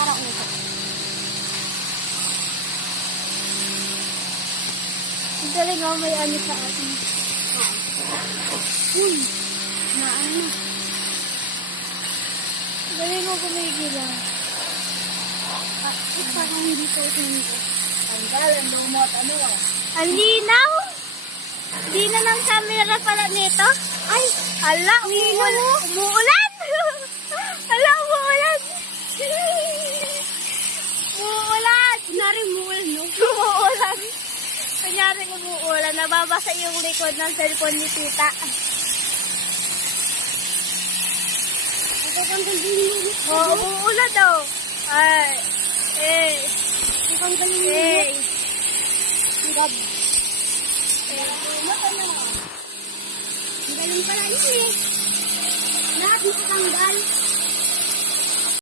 Parang ito. Ang galing ako may ano sa atin. Uy! Naano? Ang galing ako kumigilan. Parang hindi ko ito. Tanggal, ang lumot, ano ah. Ang linaw! Linaw ng camera pala nito. Ay, ala, umuulan! Ala, umuulan! Umuulan! Kunwari muulan, no? Umuulan! Kunyari umuulan, nababasa yung likod ng cellphone ni tita. Nagkakanggal din yung ulit. Oo, umuulan daw. Ay, Nagkakanggal yung eh, Ang gab. Ang galing pala yun eh. Lahat nakatanggal.